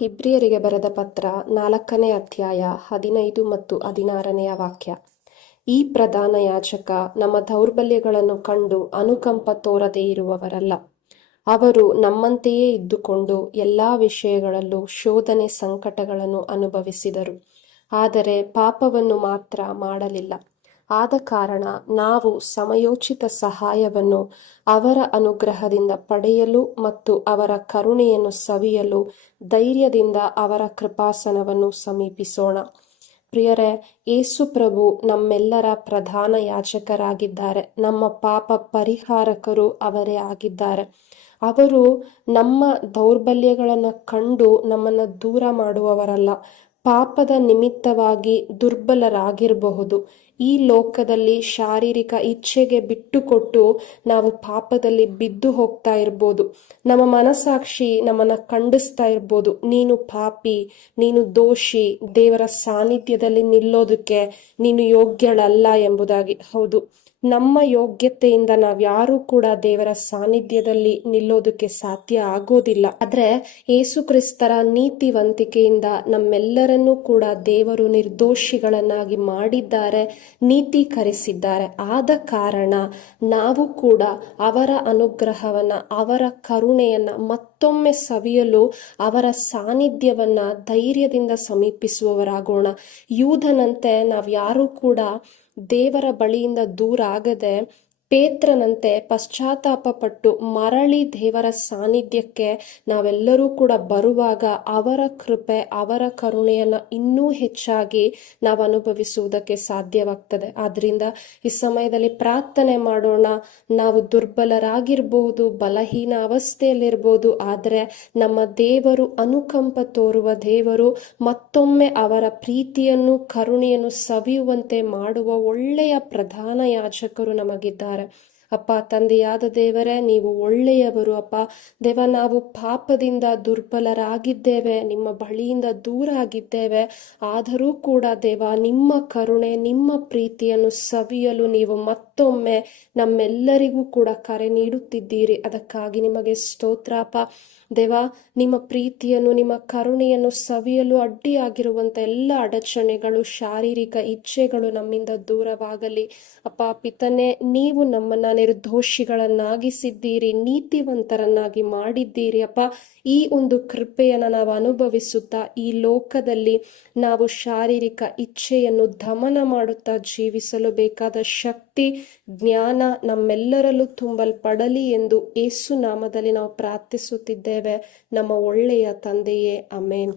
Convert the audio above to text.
ಇಬ್ರಿಯರಿಗೆ ಬರೆದ ಪತ್ರ 4ನೇ ಅಧ್ಯಾಯ 15 ಮತ್ತು 16ನೇ ವಾಕ್ಯ. ಈ ಪ್ರಧಾನ ಯಾಜಕ ನಮ್ಮ ದೌರ್ಬಲ್ಯಗಳನ್ನು ಕಂಡು ಅನುಕಂಪ ತೋರದೇ ಇರುವವರಲ್ಲ. ಅವರು ನಮ್ಮಂತೆಯೇ ಇದ್ದುಕೊಂಡು ಎಲ್ಲಾ ವಿಷಯಗಳಲ್ಲೂ ಶೋಧನೆ ಸಂಕಟಗಳನ್ನು ಅನುಭವಿಸಿದರು, ಆದರೆ ಪಾಪವನ್ನು ಮಾತ್ರ ಮಾಡಲಿಲ್ಲ. ಆದ ಕಾರಣ ನಾವು ಸಮಯೋಚಿತ ಸಹಾಯವನ್ನು ಅವರ ಅನುಗ್ರಹದಿಂದ ಪಡೆಯಲು ಮತ್ತು ಅವರ ಕರುಣೆಯನ್ನು ಸವಿಯಲು ಧೈರ್ಯದಿಂದ ಅವರ ಕೃಪಾಸನವನ್ನು ಸಮೀಪಿಸೋಣ. ಪ್ರಿಯರೇ, ಯೇಸು ಪ್ರಭು ನಮ್ಮೆಲ್ಲರ ಪ್ರಧಾನ ಯಾಜಕರಾಗಿದ್ದಾರೆ. ನಮ್ಮ ಪಾಪ ಪರಿಹಾರಕರು ಅವರೇ ಆಗಿದ್ದಾರೆ. ಅವರು ನಮ್ಮ ದೌರ್ಬಲ್ಯಗಳನ್ನು ಕಂಡು ನಮ್ಮನ್ನು ದೂರ ಮಾಡುವವರಲ್ಲ. ಪಾಪದ ನಿಮಿತ್ತವಾಗಿ ದುರ್ಬಲರಾಗಿರಬಹುದು. ಈ ಲೋಕದಲ್ಲಿ ಶಾರೀರಿಕ ಇಚ್ಛೆಗೆ ಬಿಟ್ಟುಕೊಟ್ಟು ನಾವು ಪಾಪದಲ್ಲಿ ಬಿದ್ದು ಹೋಗ್ತಾ ಇರ್ಬೋದು. ನಮ್ಮ ಮನಸಾಕ್ಷಿ ನಮ್ಮನ್ನ ಖಂಡಿಸ್ತಾ ಇರ್ಬೋದು, ನೀನು ಪಾಪಿ, ನೀನು ದೋಷಿ, ದೇವರ ಸಾನ್ನಿಧ್ಯದಲ್ಲಿ ನಿಲ್ಲೋದಕ್ಕೆ ನೀನು ಯೋಗ್ಯಳಲ್ಲ ಎಂಬುದಾಗಿ. ಹೌದು, ನಮ್ಮ ಯೋಗ್ಯತೆಯಿಂದ ನಾವ್ಯಾರೂ ಕೂಡ ದೇವರ ಸಾನ್ನಿಧ್ಯದಲ್ಲಿ ನಿಲ್ಲೋದಕ್ಕೆ ಸಾಧ್ಯ ಆಗೋದಿಲ್ಲ. ಆದ್ರೆ ಯೇಸು ಕ್ರಿಸ್ತರ ನೀತಿವಂತಿಕೆಯಿಂದ ನಮ್ಮೆಲ್ಲರನ್ನೂ ಕೂಡ ದೇವರು ನಿರ್ದೋಷಿಗಳನ್ನಾಗಿ ಮಾಡಿದ್ದಾರೆ, ನೀತೀಕರಿಸಿದ್ದಾರೆ. ಆದ ಕಾರಣ ನಾವು ಕೂಡ ಅವರ ಅನುಗ್ರಹವನ್ನ, ಅವರ ಕರುಣೆಯನ್ನ ಮತ್ತೊಮ್ಮೆ ಸವಿಯಲು ಅವರ ಸಾನ್ನಿಧ್ಯವನ್ನ ಧೈರ್ಯದಿಂದ ಸಮೀಪಿಸುವವರಾಗೋಣ. ಯೂದನಂತೆ ನಾವ್ಯಾರೂ ಕೂಡ ದೇವರ ಬಳಿಯಿಂದ ದೂರ ಆಗದೆ ಪೇತ್ರನಂತೆ ಪಶ್ಚಾತ್ತಾಪ ಪಟ್ಟು ಮರಳಿ ದೇವರ ಸಾನ್ನಿಧ್ಯಕ್ಕೆ ನಾವೆಲ್ಲರೂ ಕೂಡ ಬರುವಾಗ ಅವರ ಕೃಪೆ, ಅವರ ಕರುಣೆಯನ್ನು ಇನ್ನೂ ಹೆಚ್ಚಾಗಿ ನಾವು ಅನುಭವಿಸುವುದಕ್ಕೆ ಸಾಧ್ಯವಾಗ್ತದೆ. ಆದ್ರಿಂದ ಈ ಸಮಯದಲ್ಲಿ ಪ್ರಾರ್ಥನೆ ಮಾಡೋಣ. ನಾವು ದುರ್ಬಲರಾಗಿರ್ಬೋದು, ಬಲಹೀನ ಅವಸ್ಥೆಯಲ್ಲಿರ್ಬೋದು, ಆದರೆ ನಮ್ಮ ದೇವರು ಅನುಕಂಪ ತೋರುವ ದೇವರು. ಮತ್ತೊಮ್ಮೆ ಅವರ ಪ್ರೀತಿಯನ್ನು, ಕರುಣೆಯನ್ನು ಸವಿಯುವಂತೆ ಮಾಡುವ ಒಳ್ಳೆಯ ಪ್ರಧಾನ ಯಾಜಕರು ನಮಗಿದ್ದಾರೆ. ಅಪ್ಪ, ತಂದೆಯಾದ ದೇವರೇ, ನೀವು ಒಳ್ಳೆಯವರು. ಅಪ್ಪ ದೇವ, ನಾವು ಪಾಪದಿಂದ ದುರ್ಬಲರಾಗಿದ್ದೇವೆ, ನಿಮ್ಮ ಬಳಿಯಿಂದ ದೂರ ಆಗಿದ್ದೇವೆ. ಆದರೂ ಕೂಡ ದೇವ, ನಿಮ್ಮ ಕರುಣೆ, ನಿಮ್ಮ ಪ್ರೀತಿಯನ್ನು ಸವಿಯಲು ನೀವು ಮತ್ತೊಮ್ಮೆ ನಮ್ಮೆಲ್ಲರಿಗೂ ಕೂಡ ಕರೆ ನೀಡುತ್ತಿದ್ದೀರಿ. ಅದಕ್ಕಾಗಿ ನಿಮಗೆ ಸ್ತೋತ್ರಪ್ಪ ದೇವ. ನಿಮ್ಮ ಪ್ರೀತಿಯನ್ನು, ನಿಮ್ಮ ಕರುಣೆಯನ್ನು ಸವಿಯಲು ಅಡ್ಡಿಯಾಗಿರುವಂಥ ಎಲ್ಲ ಅಡಚಣೆಗಳು, ಶಾರೀರಿಕ ಇಚ್ಛೆಗಳು ನಮ್ಮಿಂದ ದೂರವಾಗಲಿ. ಅಪ್ಪ ಪಿತನೆ, ನೀವು ನಮ್ಮನ್ನ ನಿರ್ದೋಷಿಗಳನ್ನಾಗಿಸಿದ್ದೀರಿ, ನೀತಿವಂತರನ್ನಾಗಿ ಮಾಡಿದ್ದೀರಿ. ಅಪ್ಪ, ಈ ಒಂದು ಕೃಪೆಯನ್ನು ನಾವು ಅನುಭವಿಸುತ್ತಾ ಈ ಲೋಕದಲ್ಲಿ ನಾವು ಶಾರೀರಿಕ ಇಚ್ಛೆಯನ್ನು ದಮನ ಮಾಡುತ್ತಾ ಜೀವಿಸಲು ಬೇಕಾದ ಶಕ್ತಿ, ಜ್ಞಾನ ನಮ್ಮೆಲ್ಲರಲ್ಲೂ ತುಂಬಲ್ಪಡಲಿ ಎಂದು ಯೇಸು ನಾಮದಲ್ಲಿ ನಾವು ಪ್ರಾರ್ಥಿಸುತ್ತಿದ್ದೇವೆ. ನಮ್ಮ ಒಳ್ಳೆಯ ತಂದೆಯೇ, ಆಮೆನ್.